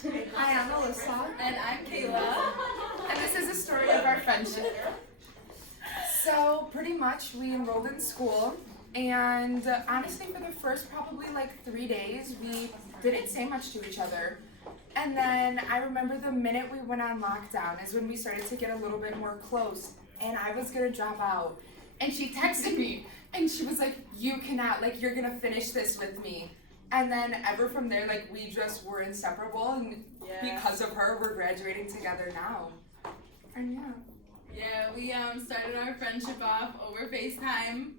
Hi, I'm Alyssa. And I'm Kayla. And this is the story of our friendship. So, pretty much, we enrolled in school, and honestly, for the first probably like 3 days, we didn't say much to each other. And then I remember the minute we went on lockdown is when we started to get a little bit more close, and I was gonna drop out. And she texted me, and she was like, "You cannot, like, you're gonna finish this with me." And then ever from there, like, we just were inseparable, and because of her, we're graduating together now. And yeah, we started our friendship off over FaceTime.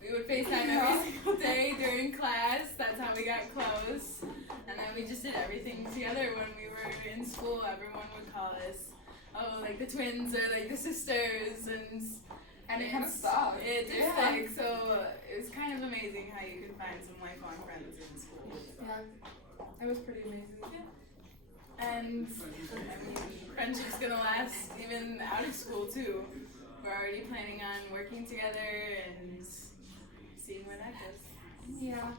We would FaceTime every single day during class. That's how we got close. And then we just did everything together when we were in school. Everyone would call us, oh, like the twins or like the sisters, and it kind of stuck. It did stick, so it was kind of amazing how you could find some lifelong friends in school. So. Yeah, it was pretty amazing. Yeah. And I mean, friendship's gonna last even out of school too. We're already planning on working together and seeing where that goes. Yeah.